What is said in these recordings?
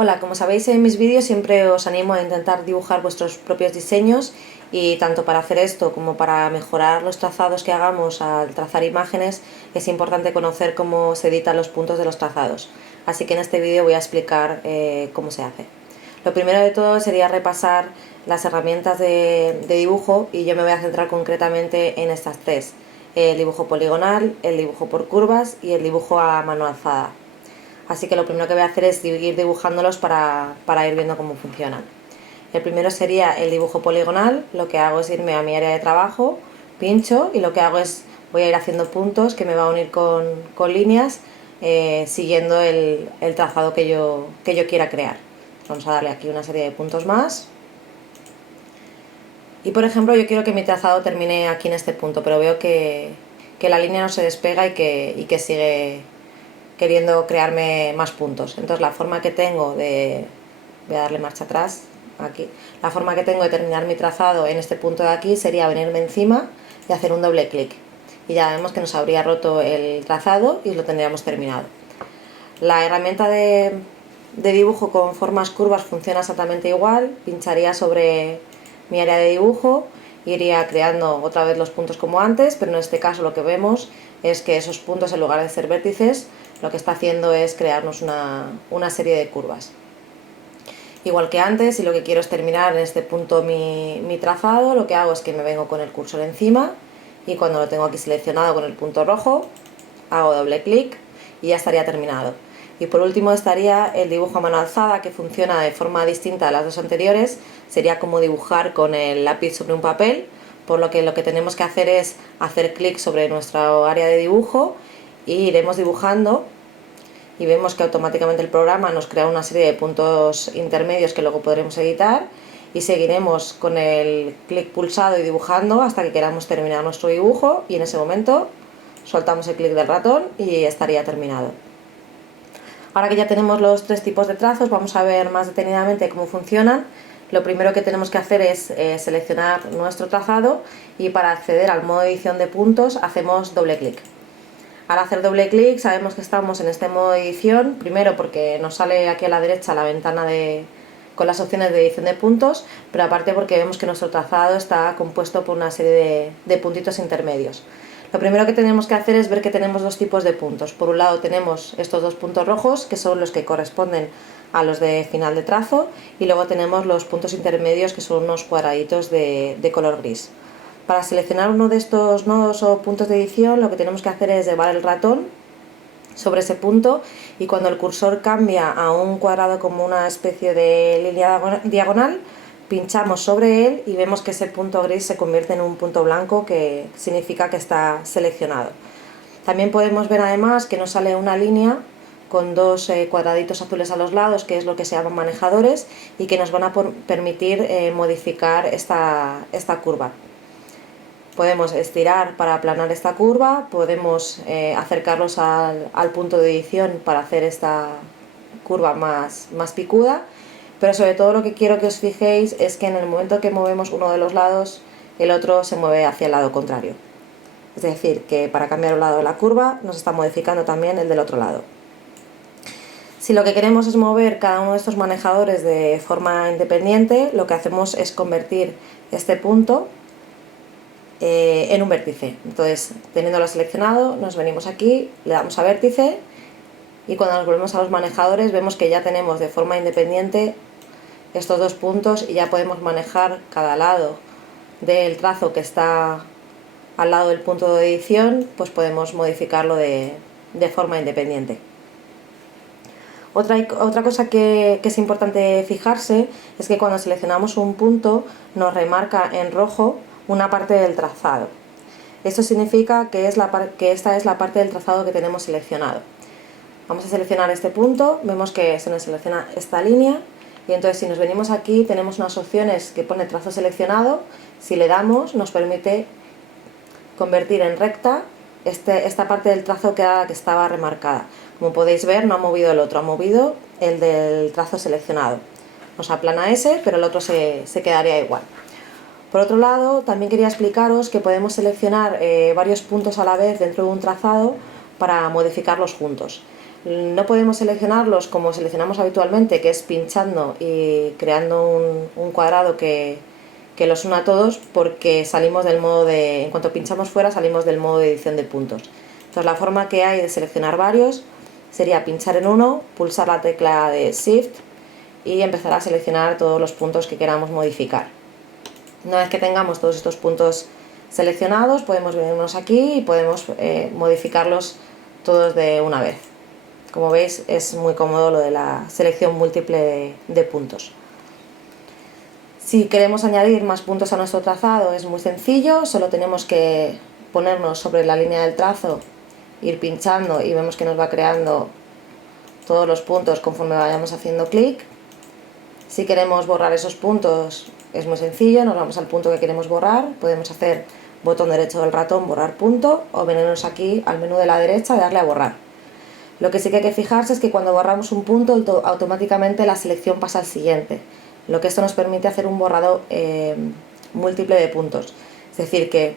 Hola, como sabéis en mis vídeos siempre os animo a intentar dibujar vuestros propios diseños y tanto para hacer esto como para mejorar los trazados que hagamos al trazar imágenes es importante conocer cómo se editan los puntos de los trazados. Así que en este vídeo voy a explicar cómo se hace. Lo primero de todo sería repasar las herramientas de dibujo y yo me voy a centrar concretamente en estas tres: el dibujo poligonal, el dibujo por curvas y el dibujo a mano alzada. Así que lo primero que voy a hacer es ir dibujándolos para ir viendo cómo funcionan. El primero sería el dibujo poligonal. Lo que hago es irme a mi área de trabajo, pincho y lo que hago es voy a ir haciendo puntos que me va a unir con líneas siguiendo el trazado que yo quiera crear. Vamos a darle aquí una serie de puntos más. Y por ejemplo yo quiero que mi trazado termine aquí en este punto, pero veo que la línea no se despega y que sigue queriendo crearme más puntos. Entonces la forma que tengo de, voy a darle marcha atrás, aquí, la forma que tengo de terminar mi trazado en este punto de aquí sería venirme encima y hacer un doble clic. Y ya vemos que nos habría roto el trazado y lo tendríamos terminado. La herramienta de dibujo con formas curvas funciona exactamente igual. Pincharía sobre mi área de dibujo, iría creando otra vez los puntos como antes, pero en este caso lo que vemos es que esos puntos, en lugar de ser vértices, lo que está haciendo es crearnos una serie de curvas. Igual que antes, si lo que quiero es terminar en este punto mi trazado, lo que hago es que me vengo con el cursor encima y cuando lo tengo aquí seleccionado con el punto rojo, hago doble clic y ya estaría terminado. Y por último estaría el dibujo a mano alzada, que funciona de forma distinta a las dos anteriores. Sería como dibujar con el lápiz sobre un papel, por lo que tenemos que hacer es hacer clic sobre nuestra área de dibujo e iremos dibujando y vemos que automáticamente el programa nos crea una serie de puntos intermedios que luego podremos editar y seguiremos con el clic pulsado y dibujando hasta que queramos terminar nuestro dibujo y en ese momento soltamos el clic del ratón y estaría terminado. Ahora que ya tenemos los tres tipos de trazos, vamos a ver más detenidamente cómo funcionan. Lo primero que tenemos que hacer es seleccionar nuestro trazado y para acceder al modo edición de puntos hacemos doble clic. Al hacer doble clic sabemos que estamos en este modo de edición, primero porque nos sale aquí a la derecha la ventana con las opciones de edición de puntos, pero aparte porque vemos que nuestro trazado está compuesto por una serie de puntitos intermedios. Lo primero que tenemos que hacer es ver que tenemos dos tipos de puntos. Por un lado tenemos estos dos puntos rojos, que son los que corresponden a los de final de trazo, y luego tenemos los puntos intermedios, que son unos cuadraditos de color gris. Para seleccionar uno de estos nodos o puntos de edición, lo que tenemos que hacer es llevar el ratón sobre ese punto y cuando el cursor cambia a un cuadrado como una especie de línea diagonal, pinchamos sobre él y vemos que ese punto gris se convierte en un punto blanco, que significa que está seleccionado. También podemos ver además que nos sale una línea con dos cuadraditos azules a los lados, que es lo que se llaman manejadores y que nos van a permitir modificar esta curva. Podemos estirar para aplanar esta curva, podemos acercarlos al punto de edición para hacer esta curva más picuda, pero sobre todo lo que quiero que os fijéis es que en el momento que movemos uno de los lados, el otro se mueve hacia el lado contrario. Es decir, que para cambiar un lado de la curva nos está modificando también el del otro lado. Si lo que queremos es mover cada uno de estos manejadores de forma independiente, lo que hacemos es convertir este punto en un vértice. Entonces, teniéndolo seleccionado, nos venimos aquí, le damos a vértice y cuando nos volvemos a los manejadores vemos que ya tenemos de forma independiente estos dos puntos y ya podemos manejar cada lado del trazo que está al lado del punto de edición, pues podemos modificarlo de forma independiente. Otra cosa que es importante fijarse es que cuando seleccionamos un punto nos remarca en rojo una parte del trazado. Esto significa que esta es la parte del trazado que tenemos seleccionado. Vamos a seleccionar este punto, vemos que se nos selecciona esta línea y entonces si nos venimos aquí tenemos unas opciones que pone trazo seleccionado. Si le damos nos permite convertir en recta esta parte del trazo que estaba remarcada. Como podéis ver, no ha movido el otro, ha movido el del trazo seleccionado. Nos aplana ese, pero el otro se quedaría igual. Por otro lado, también quería explicaros que podemos seleccionar varios puntos a la vez dentro de un trazado para modificarlos juntos. No podemos seleccionarlos como seleccionamos habitualmente, que es pinchando y creando un cuadrado que los una a todos, porque salimos del modo de, en cuanto pinchamos fuera, salimos del modo de edición de puntos. Entonces la forma que hay de seleccionar varios sería pinchar en uno, pulsar la tecla de Shift y empezar a seleccionar todos los puntos que queramos modificar. Una vez que tengamos todos estos puntos seleccionados, podemos venirnos aquí y podemos modificarlos todos de una vez. Como veis, es muy cómodo lo de la selección múltiple de puntos. Si queremos añadir más puntos a nuestro trazado es muy sencillo, solo tenemos que ponernos sobre la línea del trazo, ir pinchando y vemos que nos va creando todos los puntos conforme vayamos haciendo clic. Si queremos borrar esos puntos es muy sencillo, nos vamos al punto que queremos borrar, podemos hacer botón derecho del ratón, borrar punto, o venirnos aquí al menú de la derecha y darle a borrar. Lo que sí que hay que fijarse es que cuando borramos un punto automáticamente la selección pasa al siguiente, lo que esto nos permite hacer un borrado múltiple de puntos. Es decir, que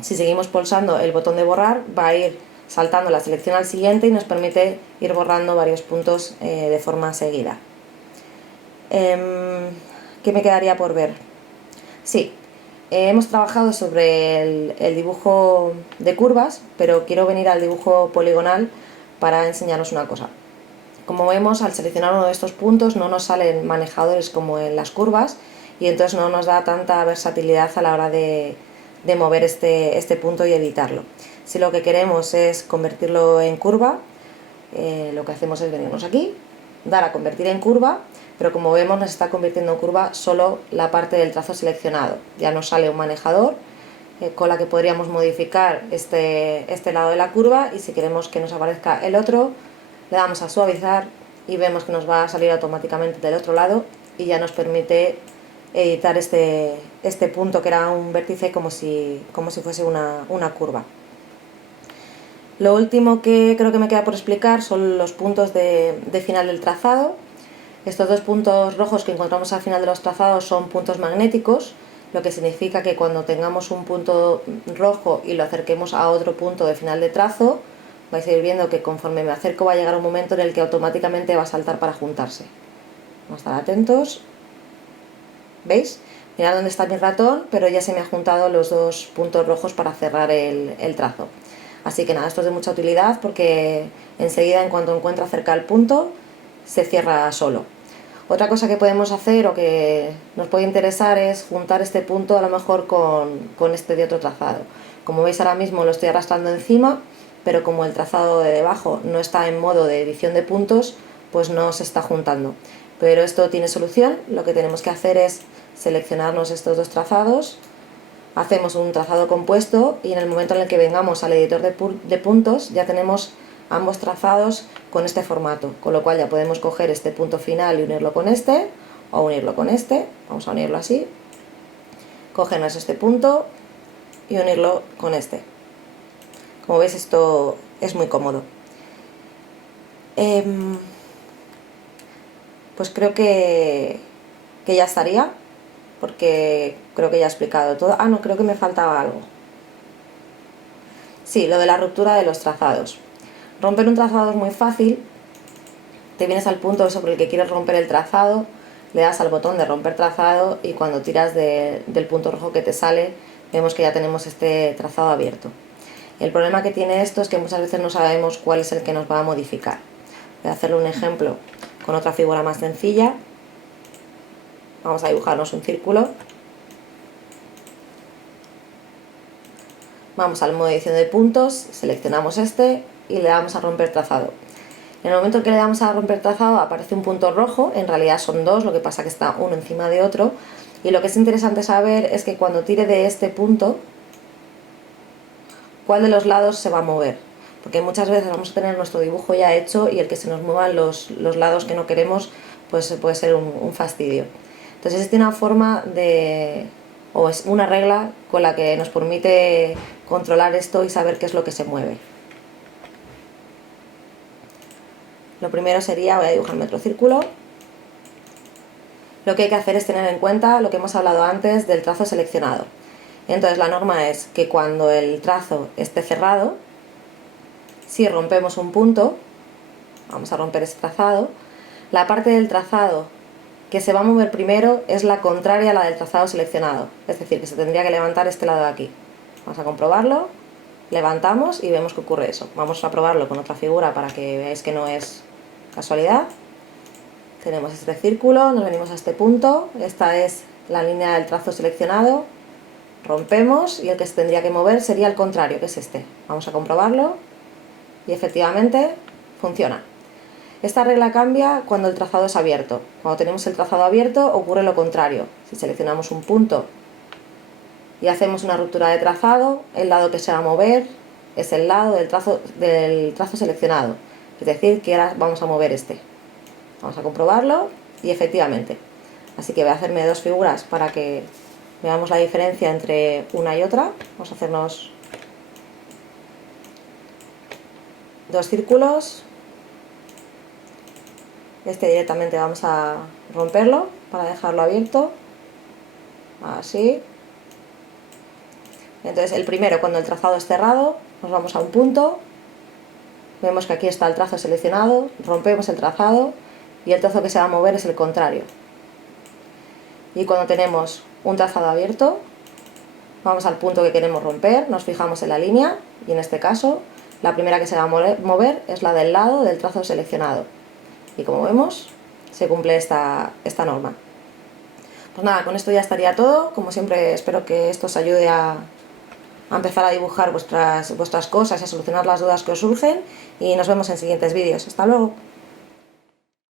si seguimos pulsando el botón de borrar va a ir saltando la selección al siguiente y nos permite ir borrando varios puntos de forma seguida. ¿Qué me quedaría por ver? Sí, hemos trabajado sobre el dibujo de curvas, pero quiero venir al dibujo poligonal para enseñaros una cosa. Como vemos, al seleccionar uno de estos puntos no nos salen manejadores como en las curvas y entonces no nos da tanta versatilidad a la hora de mover este punto y editarlo. Si lo que queremos es convertirlo en curva, lo que hacemos es venirnos aquí, dar a convertir en curva, pero como vemos nos está convirtiendo en curva solo la parte del trazo seleccionado. Ya nos sale un manejador con la que podríamos modificar este lado de la curva, y si queremos que nos aparezca el otro, le damos a suavizar y vemos que nos va a salir automáticamente del otro lado y ya nos permite editar este punto que era un vértice como si fuese una curva. Lo último que creo que me queda por explicar son los puntos de final del trazado. Estos dos puntos rojos que encontramos al final de los trazados son puntos magnéticos, lo que significa que cuando tengamos un punto rojo y lo acerquemos a otro punto de final de trazo, vais a ir viendo que conforme me acerco va a llegar un momento en el que automáticamente va a saltar para juntarse. Vamos a estar atentos. ¿Veis? Mirad dónde está mi ratón, pero ya se me han juntado los dos puntos rojos para cerrar el trazo. Así que nada, esto es de mucha utilidad porque enseguida, en cuanto encuentra cerca el punto, se cierra solo. Otra cosa que podemos hacer o que nos puede interesar es juntar este punto a lo mejor con este de otro trazado. Como veis, ahora mismo lo estoy arrastrando encima, pero como el trazado de debajo no está en modo de edición de puntos, pues no se está juntando. Pero esto tiene solución. Lo que tenemos que hacer es seleccionarnos estos dos trazados, hacemos un trazado compuesto y en el momento en el que vengamos al editor de puntos ya tenemos ambos trazados con este formato, con lo cual ya podemos coger este punto final y unirlo con este, o unirlo con este. Vamos a unirlo así, cogernos este punto y unirlo con este. Como veis, esto es muy cómodo. Pues creo que ya estaría, porque creo que ya he explicado todo. Ah, no, creo que me faltaba algo. Sí, lo de la ruptura de los trazados. Romper un trazado es muy fácil. Te vienes al punto sobre el que quieres romper el trazado, le das al botón de romper trazado y cuando tiras del punto rojo que te sale, vemos que ya tenemos este trazado abierto. El problema que tiene esto es que muchas veces no sabemos cuál es el que nos va a modificar. Voy a hacerle un ejemplo con otra figura más sencilla. Vamos a dibujarnos un círculo. Vamos al modo de edición de puntos, seleccionamos este y le damos a romper trazado. En el momento que le damos a romper trazado aparece un punto rojo, en realidad son dos, lo que pasa que está uno encima de otro, y lo que es interesante saber es que cuando tire de este punto, cuál de los lados se va a mover, porque muchas veces vamos a tener nuestro dibujo ya hecho y el que se nos muevan los lados que no queremos pues puede ser un fastidio. Entonces existe una forma o es una regla con la que nos permite controlar esto y saber qué es lo que se mueve. Lo primero sería, voy a dibujarme otro círculo. Lo que hay que hacer es tener en cuenta lo que hemos hablado antes del trazo seleccionado. Entonces la norma es que cuando el trazo esté cerrado, si rompemos un punto, Vamos a romper este trazado. La parte del trazado que se va a mover primero es la contraria a la del trazado seleccionado, es decir, que se tendría que levantar este lado de aquí. Vamos a comprobarlo, levantamos y vemos que ocurre eso. Vamos a probarlo con otra figura para que veáis que no es casualidad. Tenemos este círculo, nos venimos a este punto, esta es la línea del trazo seleccionado, rompemos y el que se tendría que mover sería el contrario, que es este. Vamos a comprobarlo y efectivamente funciona. Esta regla cambia cuando el trazado es abierto. Cuando tenemos el trazado abierto ocurre lo contrario. Si seleccionamos un punto y hacemos una ruptura de trazado, el lado que se va a mover es el lado del trazo seleccionado. Es decir, que ahora vamos a mover este. Vamos a comprobarlo y efectivamente. Así que voy a hacerme dos figuras para que veamos la diferencia entre una y otra. Vamos a hacernos dos círculos. Este directamente vamos a romperlo para dejarlo abierto. Así. Entonces el primero, cuando el trazado es cerrado, nos vamos a un punto. Vemos que aquí está el trazo seleccionado, rompemos el trazado y el trozo que se va a mover es el contrario. Y cuando tenemos un trazado abierto, vamos al punto que queremos romper, nos fijamos en la línea y en este caso la primera que se va a mover es la del lado del trazo seleccionado. Y como vemos, se cumple esta norma. Pues nada, con esto ya estaría todo. Como siempre, espero que esto os ayude a empezar a dibujar vuestras cosas y a solucionar las dudas que os surgen. Y nos vemos en siguientes vídeos. Hasta luego.